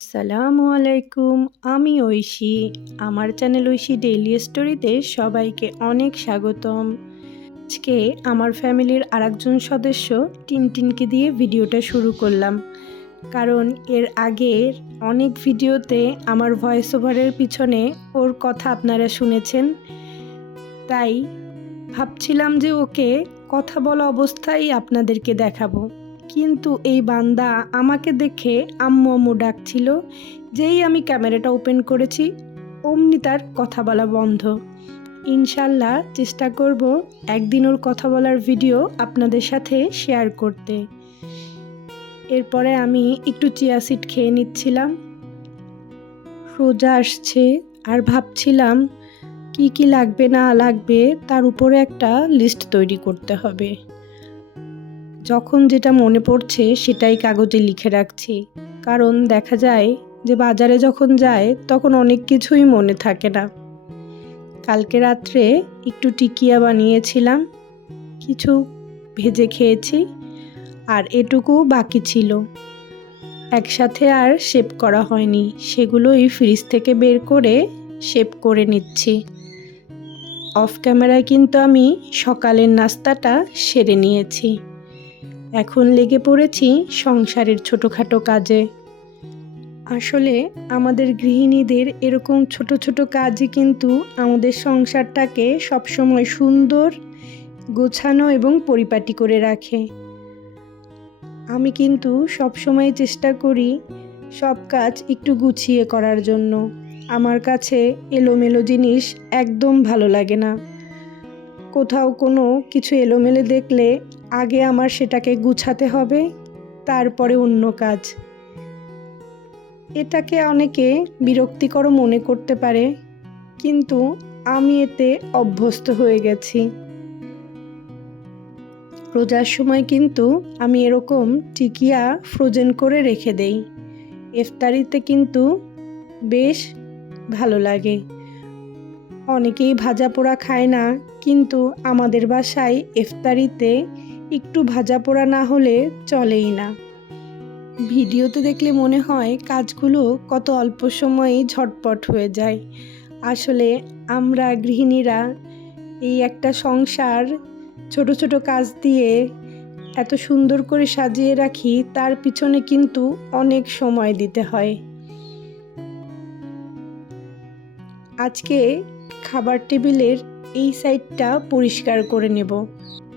আসসালামু আলাইকুম। আমি ঐশী। আমার চ্যানেল ঐশী ডেইলি স্টোরিতে সবাইকে অনেক স্বাগতম। আজকে আমার ফ্যামিলির আরেকজন সদস্য টিনটিনকে দিয়ে ভিডিওটা শুরু করলাম, কারণ এর আগের অনেক ভিডিওতে আমার ভয়েস ওভারের পিছনে ওর কথা আপনারা শুনেছেন। তাই ভাবছিলাম যে ওকে কথা বলা অবস্থায় আপনাদেরকে দেখাবো, কিন্তু এই বান্দা আমাকে দেখে আম্মু আম্মু ডাকছিল। যেই আমি ক্যামেরাটা ওপেন করেছি অমনি তার কথা বলা বন্ধ। ইনশাল্লাহ চেষ্টা করব একদিন ওর কথা বলার ভিডিও আপনাদের সাথে শেয়ার করতে। এরপরে আমি একটু চিয়া সিড খেয়ে নিচ্ছিলাম। রোজা আসছে আর ভাবছিলাম কি কি লাগবে না লাগবে তার উপরে একটা লিস্ট তৈরি করতে হবে। যখন যেটা মনে পড়ছে সেটাই কাগজে লিখে রাখছি, কারণ দেখা যায় যে বাজারে যখন যায় তখন অনেক কিছুই মনে থাকে না। কালকে রাত্রে একটু টিকিয়া বানিয়েছিলাম, কিছু ভেজে খেয়েছি, আর এটুকু বাকি ছিল। একসাথে আর শেপ করা হয়নি, সেগুলোই ফ্রিজ থেকে বের করে শেপ করে নিচ্ছি। অফ ক্যামেরায় কিন্তু আমি সকালের নাস্তাটা সেরে নিয়েছি। এখন লেগে পড়েছি সংসারের ছোটোখাটো কাজে। আসলে আমাদের গৃহিণীদের এরকম ছোট ছোট কাজই কিন্তু আমাদের সংসারটাকে সবসময় সুন্দর, গোছানো এবং পরিপাটি করে রাখে। আমি কিন্তু সবসময় চেষ্টা করি সব কাজ একটু গুছিয়ে করার জন্য। আমার কাছে এলোমেলো জিনিস একদম ভালো লাগে না। কোথাও কোনো কিছু এলোমেলো দেখলে আগে আমার সেটাকে গুছাতে হবে, তারপরে অন্য কাজ। এটাকে অনেকে বিরক্তিকর মনে করতে পারে, কিন্তু আমি এতে অভ্যস্ত হয়ে গেছি। রোজার সময় কিন্তু আমি এরকম টিকিয়া ফ্রোজেন করে রেখে দেই। ইফতারিতে কিন্তু বেশ ভালো লাগে। অনেকেই ভাজা পোড়া খায় না, কিন্তু আমাদের বাসায় ইফতারিতে একটু ভাজা পোড়া না হলে চলেই না। ভিডিওতে দেখলে মনে হয় কাজগুলো কত অল্প সময়েই ঝটপট হয়ে যায়। আসলে আমরা গৃহিণীরা এই একটা সংসার ছোট ছোট কাজ দিয়ে এত সুন্দর করে সাজিয়ে রাখি, তার পিছনে কিন্তু অনেক সময় দিতে হয়। আজকে খাবার টেবিলের এই সাইডটা পরিষ্কার করে নেব,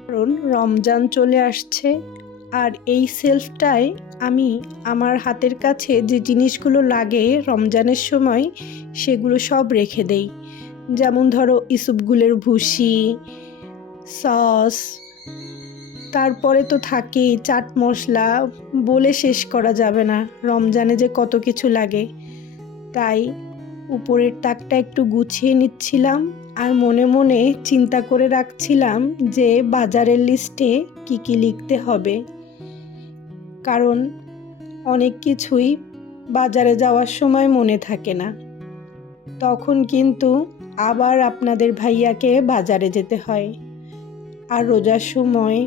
কারণ রমজান চলে আসছে। আর এই সেলফটায় আমি আমার হাতের কাছে যে জিনিসগুলো লাগে রমজানের সময় সেগুলো সব রেখে দেই। যেমন ধরো ইসুপগুলের ভুসি, সস, তারপরে তো থাকেই চাট মশলা, বলে শেষ করা যাবে না রমজানে যে কত কিছু লাগে। তাই উপরের তাকটা একটু গুছিয়ে নিচ্ছিলাম, আর মনে মনে চিন্তা করে রাখছিলাম যে বাজারের লিস্টে কি কি লিখতে হবে, কারণ অনেক কিছুই বাজারে যাওয়ার সময় মনে থাকে না। তখন কিন্তু আবার আপনাদের ভাইয়াকে বাজারে যেতে হয়। আর রোজার সময়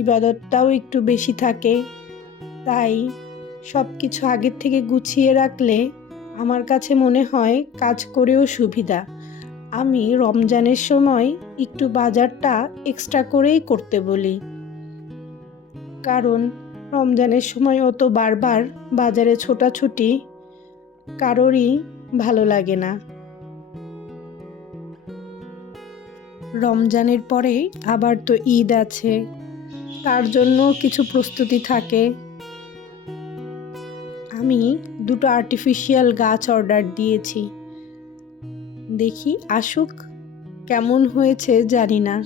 ইবাদতটাও একটু বেশি থাকে, তাই সব কিছু আগের থেকে গুছিয়ে রাখলে আমার কাছে মনে হয় কাজ করেও সুবিধা। আমি রমজানের সময় একটু বাজারটা এক্সট্রা করেই করতে বলি, কারণ রমজানের সময় অত বারবার বাজারে ছোটাছুটি কারোরই ভালো লাগে না। রমজানের পরে আবার তো ঈদ আছে, তার জন্য কিছু প্রস্তুতি থাকে। আমি দুটো আর্টিফিশিয়াল গাছ অর্ডার দিয়েছি, দেখি আসুক। কেমন হয়েছে জানি না।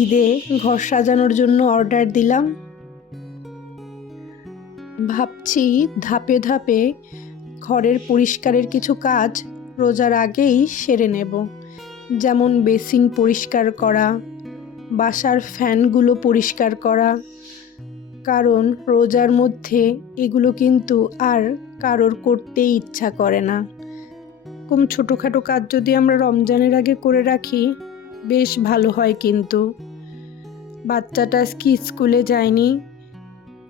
ঈদে ঘর সাজানোর জন্য অর্ডার দিলাম। ভাবছি ধাপে ধাপে ঘরের পরিষ্কারের কিছু কাজ রোজার আগেই সেরে নেব। যেমন বেসিন পরিষ্কার করা, বাসার ফ্যানগুলো পরিষ্কার করা, কারণ রোজার মধ্যে এগুলো কিন্তু আর কারোর করতেই ইচ্ছা করে না। এরকম ছোটোখাটো কাজ যদি আমরা রমজানের আগে করে রাখি বেশ ভালো হয়। কিন্তু বাচ্চাটা আজকে স্কুলে যায়নি,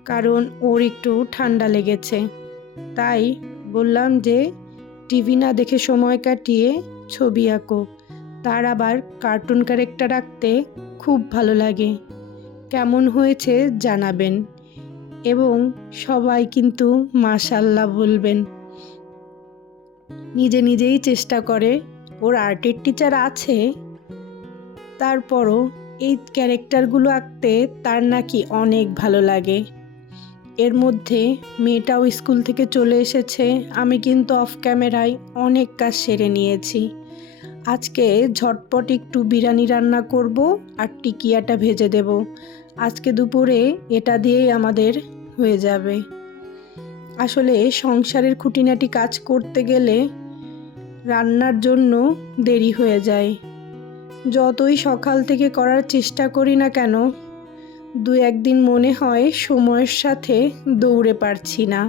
কারণ ওর একটু ঠান্ডা লেগেছে, তাই বললাম যে টিভি না দেখে সময় কাটিয়ে ছবি আঁকো। তার আবার কার্টুন ক্যারেক্টার আঁকতে খুব ভালো লাগে। কেমন হয়েছে জানাবেন এবং সবাই কিন্তু মাশাআল্লাহ বলবেন। নিজে নিজেই চেষ্টা করে, ওর আর্টের টিচার আছে, তারপরও এই ক্যারেক্টারগুলো আঁকতে তার নাকি অনেক ভালো লাগে। এর মধ্যে মেয়েটাও স্কুল থেকে চলে এসেছে। আমি কিন্তু অফ ক্যামেরায় অনেক কাজ সেরে নিয়েছি। আজকে ঝটপট একটু বিরিয়ানি রান্না করব আর টিকিয়াটা ভেজে দেব। আজকে দুপুরে এটা দিয়েই আমাদের হয়ে যাবে। আসলে সংসারের খুঁটিনাটি কাজ করতে গেলে রান্নার জন্য দেরি হয়ে যায়। যতই সকাল থেকে করার চেষ্টা করি না কেন, দু একদিন মনে হয় সময়ের সাথে দৌড়ে পারছি না।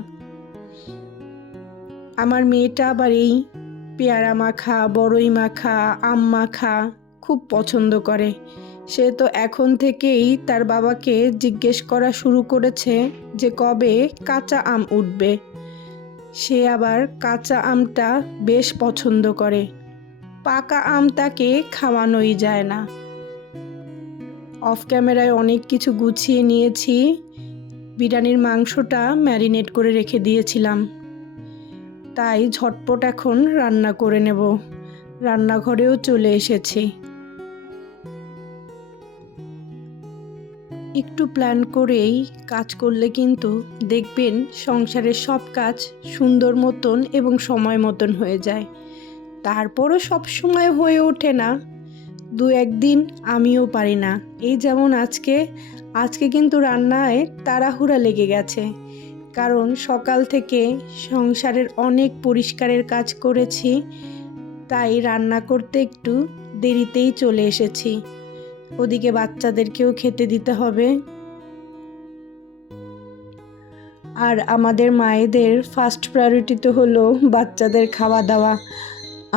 আমার মেয়েটা আবার এই পেয়ারা মাখা, বড়ই মাখা, আম মাখা খুব পছন্দ করে। সে তো এখন থেকেই তার বাবাকে জিজ্ঞেস করা শুরু করেছে যে কবে কাঁচা আম উঠবে। সে আবার কাঁচা আমটা বেশ পছন্দ করে, পাকা আম তাকে খাওয়ানোই যায় না। অফ ক্যামেরায় অনেক কিছু গুছিয়ে নিয়েছি। বিরিয়ানির মাংসটা ম্যারিনেট করে রেখে দিয়েছিলাম, তাই ঝটপট এখন রান্না করে নেব। রান্নাঘরেও চলে এসেছি। একটু প্ল্যান করেই কাজ করলে কিন্তু দেখবেন সংসারের সব কাজ সুন্দর মতন এবং সময় মতন হয়ে যায়। তারপরও সব সময় হয়ে ওঠে না, দু একদিন আমিও পারি না। এই যেমন আজকে কিন্তু রান্নায় তাড়াহুড়া লেগে গেছে, কারণ সকাল থেকে সংসারের অনেক পরিষ্কারের কাজ করেছি, তাই রান্না করতে একটু দেরিতেই চলে এসেছি। ওদিকে বাচ্চাদেরকেও খেতে দিতে হবে। আর আমাদের মায়েদের ফার্স্ট প্রায়োরিটি তো হলো বাচ্চাদের খাওয়া দাওয়া।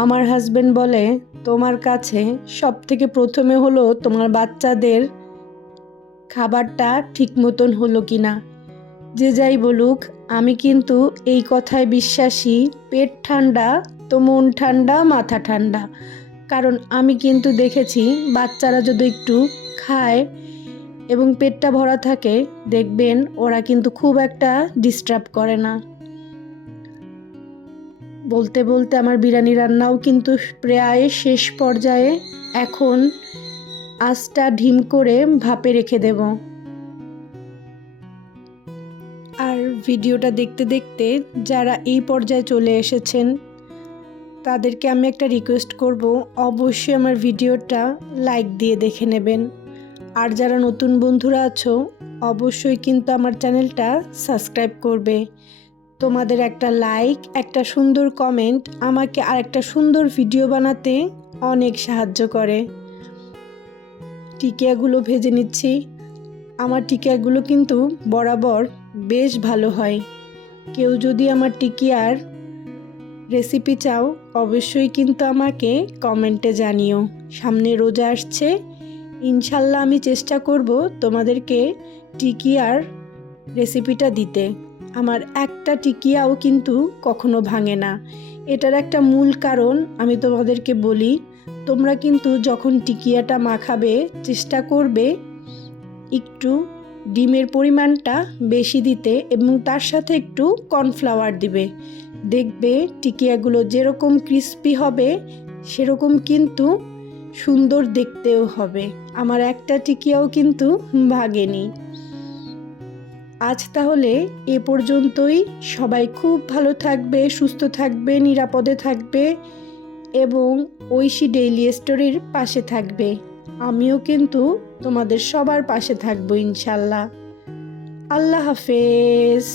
আমার হাজবেন্ড বলে, তোমার কাছে সব থেকে প্রথমে হলো তোমার বাচ্চাদের খাবারটা ঠিক মতন হলো কি না। যে যাই বলুক, আমি কিন্তু এই কথায় বিশ্বাসী, পেট ঠান্ডা তো মন ঠান্ডা, মাথা ঠান্ডা। কারণ আমি কিন্তু দেখেছি বাচ্চারা যদি একটু খায় এবং পেটটা ভরা থাকে, দেখবেন ওরা কিন্তু খুব একটা ডিস্টার্ব করে না। বলতে বলতে আমার বিরিয়ানি রান্নাও কিন্তু প্রায় শেষ পর্যায়ে। এখন আঁচটা ঢিম করে ভাপে রেখে দেব। আর ভিডিওটা দেখতে দেখতে যারা এই পর্যায়ে চলে এসেছেন, তাদেরকে আমি একটা রিকোয়েস্ট করব, অবশ্যই আমার ভিডিওটা লাইক দিয়ে দেখে নেবেন। আর যারা নতুন বন্ধুরা আছো, অবশ্যই কিন্তু আমার চ্যানেলটা সাবস্ক্রাইব করবে। তোমাদের একটা লাইক, একটা সুন্দর কমেন্ট আমাকে আরেকটা সুন্দর ভিডিও বানাতে অনেক সাহায্য করে। টিকিয়াগুলো ভেজে নিচ্ছি। আমার টিকিয়াগুলো কিন্তু বরাবর বেশ ভালো হয়। কেউ যদি আমার টিকিয়ার রেসিপি চাও, অবশ্যই কিন্তু আমাকে কমেন্টে জানিও। সামনে রোজা আসছে, ইনশাল্লাহ আমি চেষ্টা করব তোমাদেরকে টিকিয়ার রেসিপিটা দিতে। আমার একটা টিকিয়াও কিন্তু কখনো ভাঙে না। এটার একটা মূল কারণ আমি তোমাদেরকে বলি, তোমরা কিন্তু যখন টিকিয়াটা মাখাবে চেষ্টা করবে একটু ডিমের পরিমাণটা বেশি দিতে এবং তার সাথে একটু কর্নফ্লাওয়ার দিবে। দেখবে টিকিয়াগুলো যেরকম ক্রিস্পি হবে সেরকম কিন্তু সুন্দর দেখতেও হবে। আমার একটা টিকিয়াও কিন্তু ভাঙেনি। আজ তাহলে এ পর্যন্তই। সবাই খুব ভালো থাকবে, সুস্থ থাকবে, নিরাপদে থাকবে এবং ঐশী ডেইলি স্টোরির পাশে থাকবে। আমিও কিন্তু তোমাদের সবার পাশে থাকবো ইনশাল্লাহ। আল্লাহ হাফেজ।